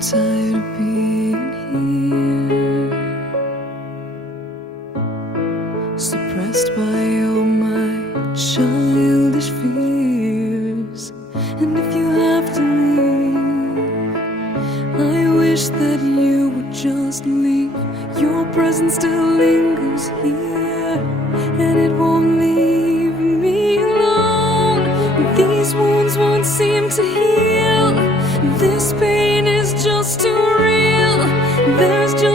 tired of being here, suppressed by all my childish fears. And if you have to leave, I wish that you would just leave. Your presence still lingers here, and it won't leave me alone. These wounds won't seem to heal. This pain is just too real. There's just